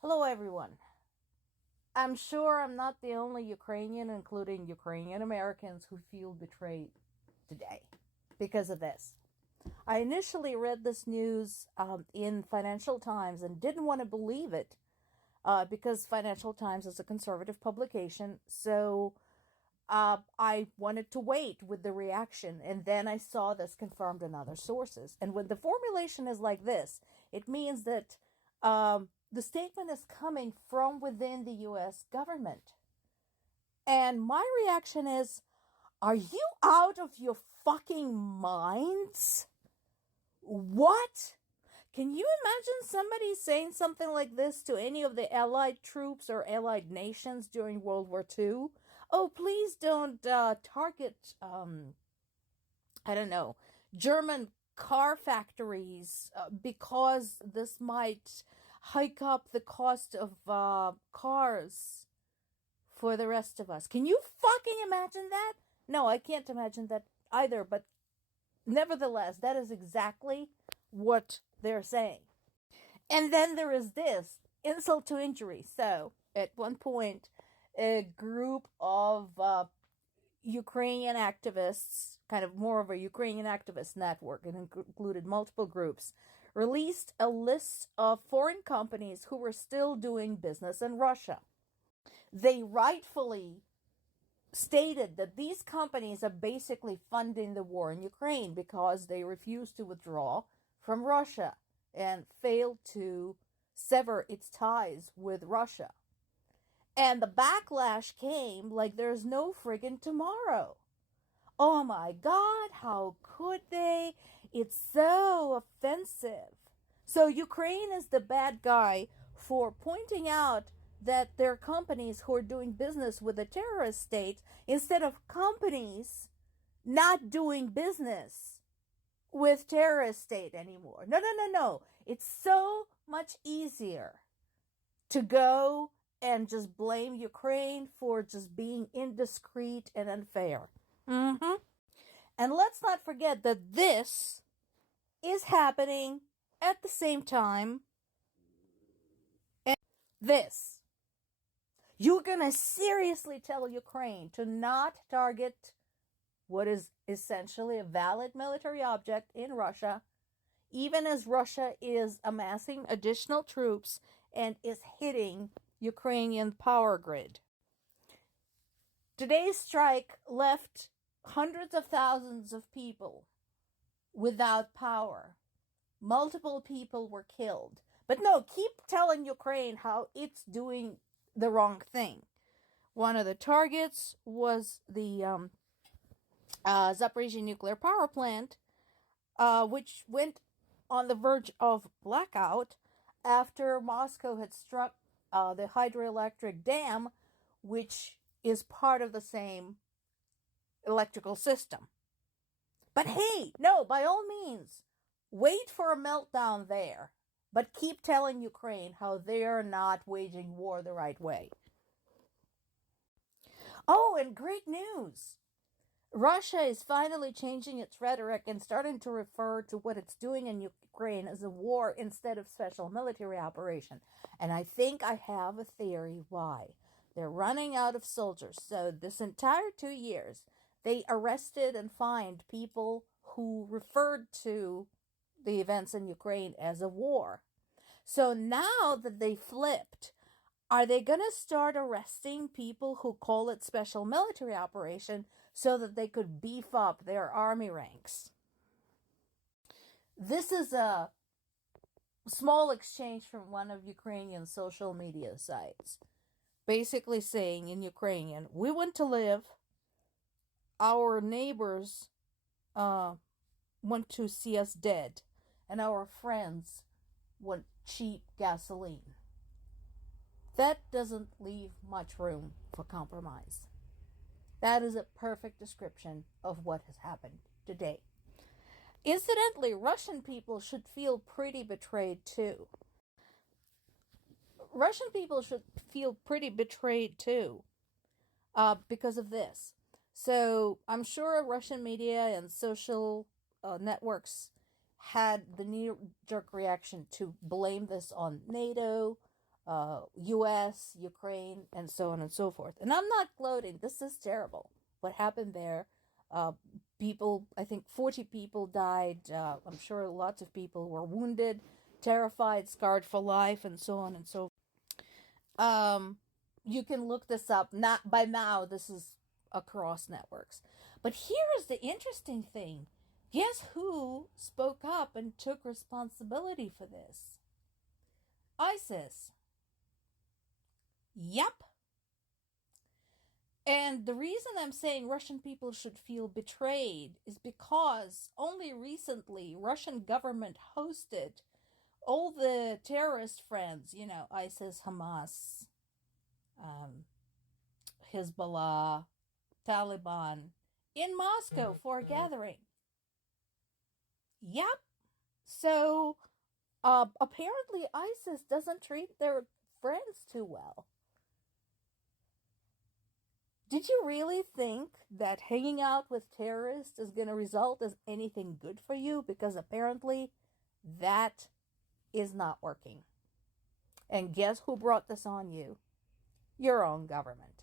Hello, everyone. I'm sure I'm not the only Ukrainian, including Ukrainian Americans, who feel betrayed today because of this. I initially read this news in Financial Times and didn't want to believe it because Financial Times is a conservative publication. So I wanted to wait with the reaction. And then I saw this confirmed in other sources. And when the formulation is like this, it means that the statement is coming from within the US government. And my reaction is, are you out of your fucking minds? What? Can you imagine somebody saying something like this to any of the Allied troops or Allied nations during World War II? Oh, please don't target, I don't know, German car factories because this might hike up the cost of cars for the rest of us. Can you fucking imagine that? No, I can't imagine that either, but nevertheless, that is exactly what they're saying. And then there is this insult to injury. So, at one point, a group of Ukrainian activists, kind of more of a Ukrainian activist network, it included multiple groups, released a list of foreign companies who were still doing business in Russia. They rightfully stated that these companies are basically funding the war in Ukraine because they refuse to withdraw from Russia and failed to sever its ties with Russia. And the backlash came like there's no friggin' tomorrow. Oh my God, how could they? It's so offensive. So Ukraine is the bad guy for pointing out that there are companies who are doing business with a terrorist state instead of companies not doing business with terrorist state anymore. No, no, no, no. It's so much easier to go and just blame Ukraine for just being indiscreet and unfair. Mm-hmm. And let's not forget that this is happening at the same time. And this. You're going to seriously tell Ukraine to not target what is essentially a valid military object in Russia, even as Russia is amassing additional troops and is hitting Ukrainian power grid. Today's strike left hundreds of thousands of people without power. Multiple people were killed. But no, keep telling Ukraine how it's doing the wrong thing. One of the targets was the Zaporizhzhia nuclear power plant, which went on the verge of blackout after Moscow had struck the hydroelectric dam, which is part of the same electrical system. But hey, no, by all means, wait for a meltdown there, but keep telling Ukraine how they're not waging war the right way. Oh, and great news! Russia is finally changing its rhetoric and starting to refer to what it's doing in Ukraine as a war instead of special military operation. And I think I have a theory why. They're running out of soldiers. So this entire 2 years, they arrested and fined people who referred to the events in Ukraine as a war. So now that they flipped, are they going to start arresting people who call it special military operation so that they could beef up their army ranks? This is a small exchange from one of Ukrainian social media sites, basically saying in Ukrainian, we want to live, our neighbors want to see us dead, and our friends want cheap gasoline. That doesn't leave much room for compromise. That is a perfect description of what has happened today. Incidentally, Russian people should feel pretty betrayed too. Russian people should feel pretty betrayed too because of this. So I'm sure Russian media and social networks had the knee-jerk reaction to blame this on NATO, US, Ukraine, and so on and so forth. And I'm not gloating. This is terrible. What happened there? People, I think 40 people died. I'm sure lots of people were wounded, terrified, scarred for life, and so on and so forth. You can look this up. Not by now, this is across networks. But here is the interesting thing. Guess who spoke up and took responsibility for this? ISIS. Yep. And the reason I'm saying Russian people should feel betrayed is because only recently Russian government hosted all the terrorist friends, ISIS, Hamas, Hezbollah, Taliban, in Moscow for a gathering. Yep. So apparently ISIS doesn't treat their friends too well. Did you really think that hanging out with terrorists is going to result as anything good for you? Because apparently that is not working. And guess who brought this on you? Your own government.